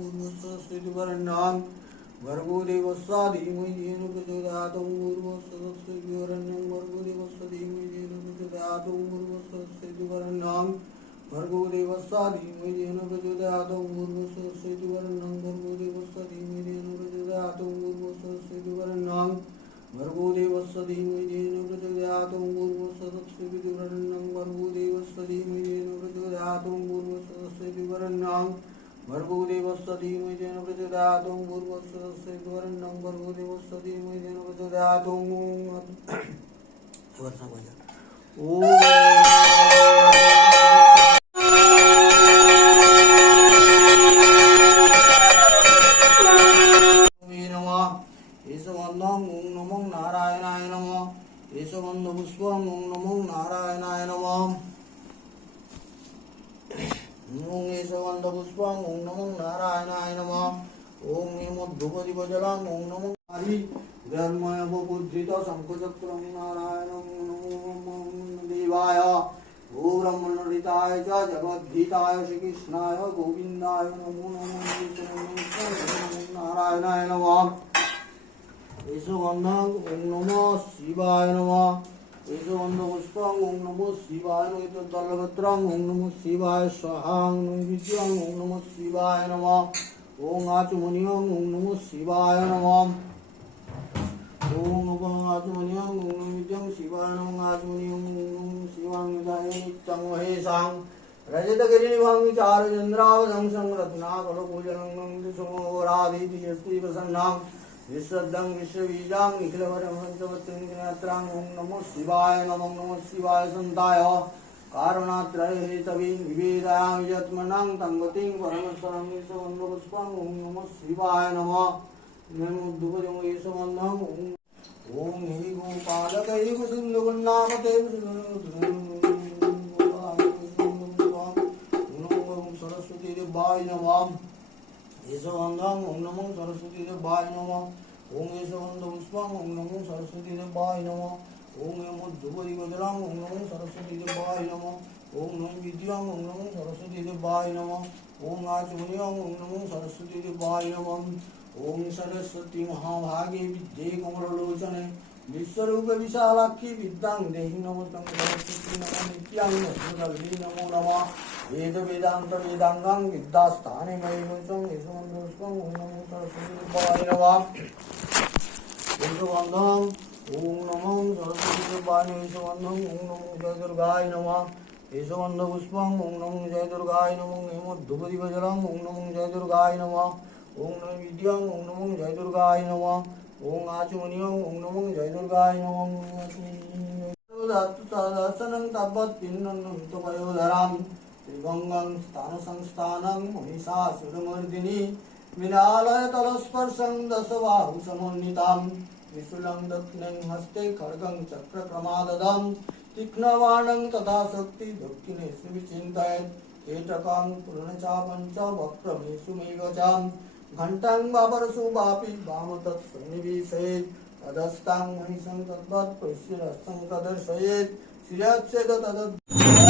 भूर्भुवस्सुवरेण्यं भर्गो देवस्य धीमहि धियो यो न प्रचोदयात् ओं भूर्भुवस्सुवरेण्यं भर्गो देवस्य धीमहि धियो न प्रचोदयात् ओं भूर्भुवस्सुवरेण्यं भर्गो देवस्य धीमहि धियो न प्रचोदयात् ओं भूर्भुवस्सुवरेण्यं भर्गो देवस्य धीमहि धियो न प्रचोदयात् ओं भूर्भुवस्सुवरेण्यं भर्गो देवस्य धीमहि धियो न प्रचोदयात् ओं भूर्भुवस्सुवरेण्यं भर्गो देवस्य धीमहि धियो न प्रचोदयात् ओं भूर्भुवस्सुवरेण्यं भर्गो देवस्य धीमहि धियो न प्रचोदयात् ओं भूर्भुवस्सुवरेण्यं भर्गो देवस्य धीमहि धियो न प्रचोदयात् ओं ओम नमो नारायणाय नमः केशवन्दपुष्पं ओं नमो नारायणाय नमः ओं केशवन्दपुष्पं ओं नमो नारायणाय नमः ओं नेमोद्धूपदीपजलं ओं नमो हरि ब्रह्मणवबुद्धित शङ्खचक्रं नारायणं नमो देवाय ओ ब्रह्मणरिताय च जगद्धिताय श्रीकृष्णाय गोविन्दाय नमो नारायणाय नमः केशवन्दं ओं नमो शिवाय नमः केशवन्दपुष्पं ओं नमो शिवाय नमः एतद्दलपत्रं ओं नमो शिवाय स्वाहा ओं नैवेद्यं ओं नमो शिवाय नमः ओं आचमनीयं ओं नमो शिवाय नमः ओं नमो आचमनीयं ओं नैवेद्यं शिवाय नमः आचमनीयं ओं नमो शिवाय नित्यं महेशां रजतगिरिनिभं विचारचन्द्रावधं संरत्नाकरपूजनं नन्दसुमोराधीति यस्ति प्रसन्नां विश्वदं विश्वबीजां निखिलवरमहंसवत्संज्ञात्रां ओं नमो शिवाय नमो शिवाय सन्ताय कारुणात्रयहेतवे निवेदयामि यत्मनां तंगतिं परमेश्वरं केशवन्दपुष्पं ओं नमो शिवाय नमः नमोद्धूपजं केशवन्दं ओं हि गोपालकै कुसुन्दकुन्नामते सरस्वती देवाय नमः केशवन्दं ओं नमो सरस्वती देवाय नमः ओं केशवन्दपुष्पं ओं नमो सरस्वती देवाय नमः ओं नेमोद्धूपदीपजलं ओं नमो सरस्वती देवाय नमः ओं नैवेद्यं ओं नमो सरस्वती देवाय नमः ओं आचमनीयं ओं नमो सरस्वती देवाय नमः ओं सरस्वती महाभागे विद्ये कमललोचने विश्वरूप विशालाक्षी विद्यां देहि नमोऽस्तं सरस्वती नमो नित्यां नमोऽस्तं नमो नमः वेद वेदांत वेदांगं विद्यास्थाने मयिमुचं केशवन्दपुष्पं ओं नमो सरस्वती देवाय नमः केशवन्दं ओं नमो सरस्वती देवाय केशवन्दं ओं नमो जय दुर्गाय नमः केशवन्दपुष्पं ओं नमो जय दुर्गाय नमः नेमोद्धूपदीपजलं ओं नमो जय दुर्गाय नमः ओं नैवेद्यं ओं नमो जय दुर्गाय नमः ओं आचमनीयं ओं नमो जय दुर्गाय नमः दर्शनं तब्बत्पिण्डं तपयोधरां त्रिभङ्गं स्थानसंस्थानं महिषासुरमर्दिनी विनालयतलस्पर्शं दशबाहुसमन्वितां त्रिशूलं दक्षिणं हस्ते खड्गं चक्रप्रमाददं तीक्ष्णबाणं तथा शक्ति दक्षिणेषु विचिन्तयेत् केटकां पूर्णचापं च वक्त्रमेषु मेघचां घण्टां वापरसु वापि वामतत्सन्निवेशयेत् अधस्तां महिषं तद्वत् प्रश्यरस्तं प्रदर्शयेत् श्रियच्छेद तद्